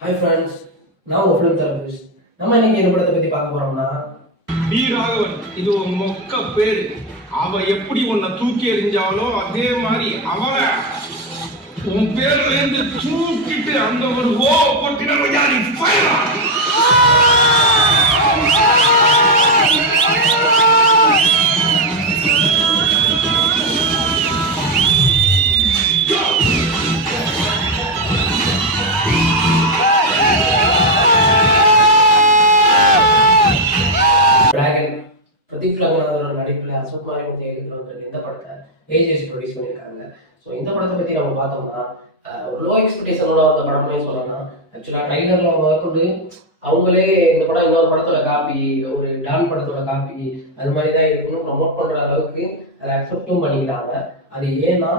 Hi friends, நான் உங்கள் film therapist. நம்ம இன்னைக்கு என்ன படத்தை பற்றி பார்க்க போகிறோம்னா டி ராகவன். இது ஒரு மொக்க பேரு. அவ எப்படி உன்னை தூக்கி எறிஞ்சாலோ அதே மாதிரி அவளை உன் பேர்ல இருந்து தூக்கிட்டு அந்த ஒரு போட்டின டிராகன். பிரதீப் ரங்கநாதனோட நடிப்பில் அசோக் மாரிமுத்து எழுதிட்டு வந்திருக்க இந்த படத்தை ஏஜிஎஸ் ப்ரொடியூஸ் பண்ணியிருக்காங்க. ஸோ இந்த படத்தை பற்றி நம்ம பார்த்தோம்னா ஒரு லோ எக்ஸ்பெக்டேஷனோட வந்த படம்னே சொல்லலாம். ஆக்சுவலாக ட்ரைலரில் முதற்கொண்டு அவங்களே இந்த படம் இன்னொரு படத்தோட காப்பி, ஒரு டான் படத்தோட காப்பி, அது மாதிரி தான் இருக்குன்னு ப்ரமோட் பண்ணுற அளவுக்கு அதை அக்செப்டும் பண்ணிக்கிட்டாங்க. அது ஏன்னா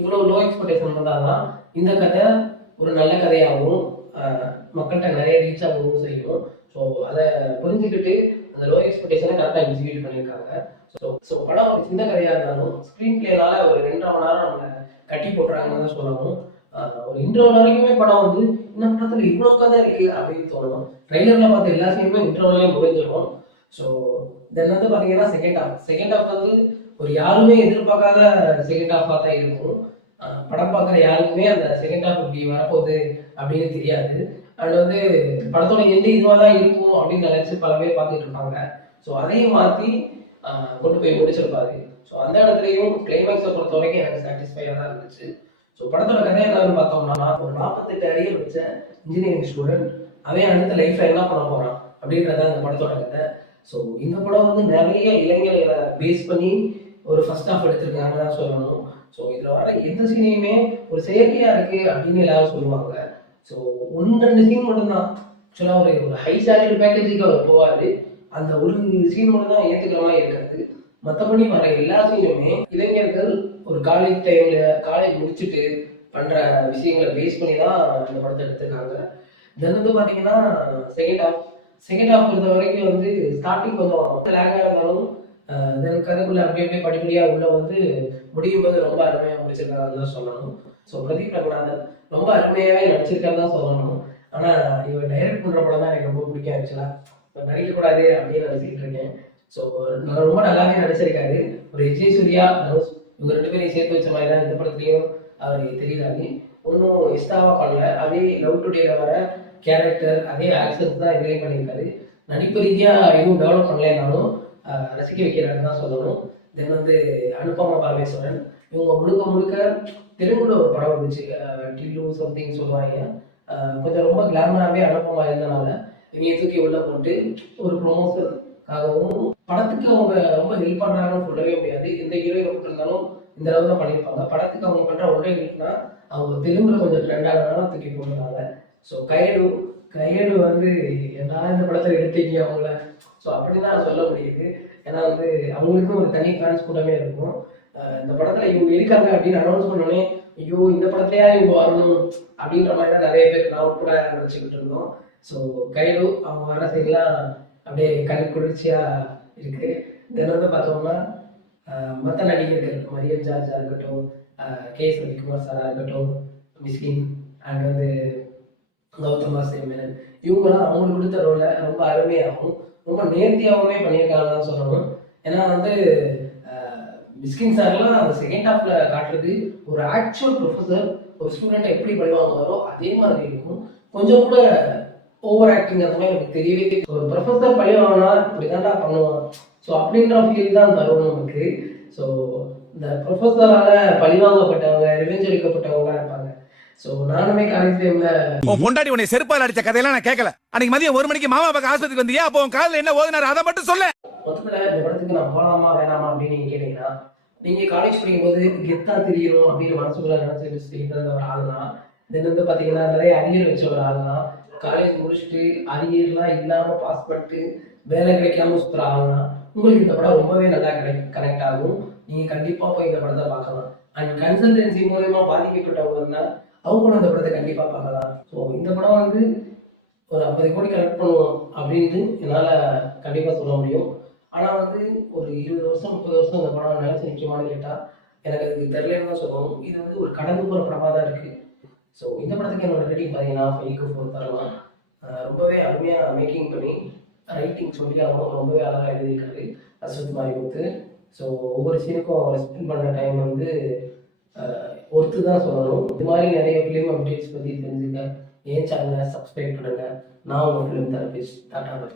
இவ்வளோ லோ எக்ஸ்பெக்டேஷன் இருந்தால் தான் இந்த கதை ஒரு நல்ல கதையாகவும் மக்கள்கிட்ட நிறைய ரீச் ஆகவும் செய்யும். ஸோ அதை புரிஞ்சுக்கிட்டு அந்த லோ எக்ஸ்பெக்டேஷனை கரெக்டாக எக்ஸிக்யூட் பண்ணியிருக்காங்க. ஸோ படம் ஒரு சின்ன கதையாக இருந்தாலும் ஸ்க்ரீன் பிளேனால ஒரு 2.5 மணி நேரம் நம்மளை கட்டி போட்டுறாங்கன்னு தான் சொல்லணும். ஒரு இன்டர்வல் வரைக்குமே படம் வந்து இந்த படத்தில் இவ்வளோ கதை இருக்குது அப்படின்னு தோணும். ட்ரெய்லரில் பார்த்த எல்லா சீனுமே இன்டர்வல்லையும் முடிஞ்சிடும். ஸோ தென் வந்து பார்த்தீங்கன்னா செகண்ட் ஹாஃப் வந்து ஒரு யாருமே எதிர்பார்க்காத செகண்ட் ஹாஃபாக தான் இருக்கும். படம் பார்க்குற யாருக்குமே அந்த செகண்ட் ஹாஃப் இப்படி வரப்போகுது அப்படின்னு தெரியாது. அண்ட் வந்து படத்தோட எந்த இதுவாக தான் இருக்கும் அப்படின்னு நினைச்சு பல பேர் பார்த்துட்டு இருப்பாங்க. ஸோ அதையும் மாற்றி கொண்டு போய் முடிச்சிருப்பாரு. ஸோ அந்த இடத்துலையும் கிளைமேக்ஸை பொறுத்த வரைக்கும் எனக்கு சாட்டிஸ்ஃபையாக தான் இருந்துச்சு. ஸோ படத்தோட கதை என்னன்னு பார்த்தோம்னா, ஒரு 48 அரியர் வச்ச இன்ஜினியரிங் ஸ்டூடெண்ட் அவன் அடுத்த லைஃப்ல என்ன பண்ண போறான் அப்படின்றத அந்த படத்தோட கதை. ஸோ இந்த படம் வந்து நிறைய இளைஞர்களை பேஸ் பண்ணி ஒரு ஃபர்ஸ்ட் ஹாஃப் எடுத்திருக்காங்கன்னு தான் சொல்லணும். ஸோ இதில் வர எந்த சீனையுமே ஒரு செயற்கையா இருக்கு அப்படின்னு எல்லாரும் சொல்லுவாங்க. ஸோ 1-2 சீன் மட்டும்தான் ஆக்சுவலாக ஒரு ஹை சேலரி பேக்கேஜுக்கு அவர் போவார். அந்த ஒரு சீன் மட்டும் தான் ஏற்றுக்கிற மாதிரி இருக்காது. மற்றபடி வர எல்லா சீனுமே இளைஞர்கள் ஒரு காலேஜ் முடிச்சுட்டு பண்ணுற விஷயங்களை பேஸ் பண்ணி தான் இந்த படத்தை எடுத்திருக்காங்க. தென் வந்து பார்த்தீங்கன்னா செகண்ட் ஹாஃப் பொறுத்த வரைக்கும் வந்து ஸ்டார்டிங் கொஞ்சம் லேகாக இருந்தாலும் தென் கதைக்குள்ள அப்படியே படிப்படியாக உள்ள வந்து முடியும் போது ரொம்ப அருமையாக முடிச்சிருக்காங்கன்னு தான் சொல்லணும். ஸோ பிரதீப் ரங்கநாதன் ரொம்ப அருமையாகவே நடிச்சிருக்கான்னு தான் சொல்லணும். ஆனால் இவர் டைரக்ட் பண்ணுற படம் தான் எனக்கு ரொம்ப பிடிக்கும். ஆக்சுவலாக நடிக்கக்கூடாது அப்படின்னு நினச்சிக்கிட்டு இருக்கேன். ஸோ நான் ரொம்ப நல்லாவே நடிச்சிருக்காரு. ஒரு விஜய் சூர்யா, தனுஷ் இவங்க 2 பேரையும் சேர்த்து வச்ச மாதிரி தான் இந்த படத்துலையும் அவர் தெரியுறாரு. ஒன்றும் எக்ஸ்ட்ராவாக பண்ணல. அதே லவ் டுடேல வர கேரக்டர், அதே ஆக்ஷன்ஸ் தான் இதுலேயும் பண்ணியிருக்காரு. நடிப்பு ரீதியாக எதுவும் டெவலப் பண்ணலைனாலும் ரசிக்க வைக்கிறாருன்னு தான் சொல்லணும். தென் வந்து அனுபமா பரமேஸ்வரன் இவங்க முழுக்க தெலுங்குல ஒரு படம் வந்துச்சு, டில்லு சம்திங் சொல்லுவாங்க. கொஞ்சம் ரொம்ப கிளாமராகவே அனுபமா இருந்தனால இவங்க தூக்கி உள்ள போட்டு ஒரு ப்ரொமோஷனுக்காகவும் படத்துக்கு அவங்க ரொம்ப ஹெல்ப் பண்ணுறாங்கன்னு சொல்லவே முடியாது. எந்த ஹீரோயினை போட்டிருந்தாலும் இந்த அளவு தான் பண்ணியிருப்பாங்க. படத்துக்கு அவங்க பண்ணுற ஒரே ஹெல்ப்னா அவங்க தெலுங்குல கொஞ்சம் ட்ரெண்டானதால தூக்கி போட்டுருந்தாங்க. ஸோ கையடு வந்து என்ன இந்த படத்தில் எடுத்தீங்க அவங்கள, ஸோ அப்படி தான் சொல்ல முடியுது. ஏன்னா வந்து அவங்களுக்கும் ஒரு தனி ஃபேன்ஸ் கூட்டமே இருக்கும். இந்த படத்தில் இவங்க இருக்காங்க அப்படின்னு அனௌன்ஸ் பண்ணோடனே ஐயோ இந்த படத்துலையா இவங்க வரணும் அப்படின்ற மாதிரி தான் நிறைய பேர் நான் கூட நினச்சிக்கிட்டு இருந்தோம். ஸோ கைடு அவங்க வர சைட்லாம் அப்படியே கண் குளிர்ச்சியாக இருக்குது. தென் வந்து பார்த்தோம்னா மற்ற நடிகர்கள் மரியம் ஜார்ஜாக இருக்கட்டும், கேஎஸ் ரவிக்குமார் சாராக இருக்கட்டும், மிஸ்கின் அண்ட் வந்து கௌதம் மேனன் இவங்கெல்லாம் அவங்களுக்கு கொடுத்த ரோலை ரொம்ப அருமையாகவும் ரொம்ப நேர்த்தியாகவுமே பண்ணியிருக்காங்கன்னு தான் சொல்லணும். ஏன்னா வந்து மிஸ்கின் சார்லாம் அந்த செகண்ட் ஹாஃப்ல காட்டுறது ஒரு ஆக்சுவல் ப்ரொஃபஸர் ஒரு ஸ்டூடெண்ட்டை எப்படி படிவாங்குவாரோ அதே மாதிரி இருக்கும். கொஞ்சம் கூட ஓவர் ஆக்டிங் அந்த மாதிரி எனக்கு தெரியவே தெரியும். ஒரு ப்ரொஃபஸர் பழி வாங்கினா இப்படி தான்டா பண்ணுவான், ஸோ அப்படின்ற ஃபீல் தான் தரும் நமக்கு. ஸோ இந்த ப்ரொஃபஸரால பழிவாங்கப்பட்டவங்க, ரிவெஞ்ச் எடுக்கப்பட்டவங்க இருப்பாங்க. ஸோ நானுமே காலேஜ் டைம்ல பொண்டாடி உன்னை செருப்பால் அடிச்ச கதையெல்லாம் நான் கேட்கல. அன்னைக்கு மதியம் 1 மணிக்கு மாமா பக்கம் ஆஸ்பத்திரிக்கு வந்தியா? அப்போ உன் காலில் என்ன ஓதுனாரு அதை மட்டும் சொல்ல. மொத்தத்தில் இந்த படத்துக்கு நான் போகலாமா வேணாமா அப்படின்னு நீங்கள் கேட்டீங்கன்னா, நீங்கள் காலேஜ் படிக்கும்போது கெத்தா தெரியணும் அப்படின்னு மனசுக்குள்ள நினச்சி இருந்த ஒரு ஆளுனா, தென் வந்து பார்த்தீங்கன்னா நிறைய அரியர் வச்ச ஒரு ஆளுனா, காலேஜ் முடிச்சுட்டு அரியர்லாம் இல்லாமல் பாஸ் பண்ணிட்டு வேலை கிடைக்காம சுற்றுற ஆளுனா உங்களுக்கு இந்த படம் ரொம்பவே நல்லா கனெக்ட் ஆகும். நீங்கள் கண்டிப்பாக போய் இந்த படத்தை பார்க்கலாம். அண்ட் கன்சல்டன்சி மூலயமா பாதிக்கப்பட்டவங்க இருந்தால் அவங்களும் அந்த படத்தை கண்டிப்பாக பார்க்கலாம். ஸோ இந்த படம் வந்து ஒரு 50 கோடி கலெக்ட் பண்ணுவோம் அப்படின்ட்டு என்னால் கண்டிப்பாக சொல்ல முடியும். ஆனால் வந்து ஒரு 20 வருஷம் 30 வருஷம் இந்த படம் நினைச்சு நிற்குமான்னு கேட்டால் எனக்கு அதுக்கு தெரியலன்னு தான் சொல்லணும். இது வந்து ஒரு கடந்து போகிற படமாக தான் இருக்குது. ஸோ இந்த படத்துக்கு என்னோட ரேட்டிங் பார்த்தீங்கன்னா 5க்கு 4 தரலாம். ரொம்பவே அருமையாக மேக்கிங் பண்ணி ரைட்டிங் சொல்லியாகவும் ரொம்பவே அழகாக எழுதியிருக்காரு அஸ்வத் மாரிமுத்து. ஸோ ஒவ்வொரு சீனுக்கும் அவர் ஸ்பெண்ட் பண்ணுற டைம் வந்து ஒர்த்து தான் சொல்லணும். இது மாதிரி நிறைய ஃபிலிம் அப்டேட்ஸ் பற்றி தெரிஞ்சுக்க என் சேனலை சப்ஸ்கிரைப் பண்ணுங்கள். நான் உங்கள் ஃபிலிம் தெரபிஸ்ட் டாடா பை.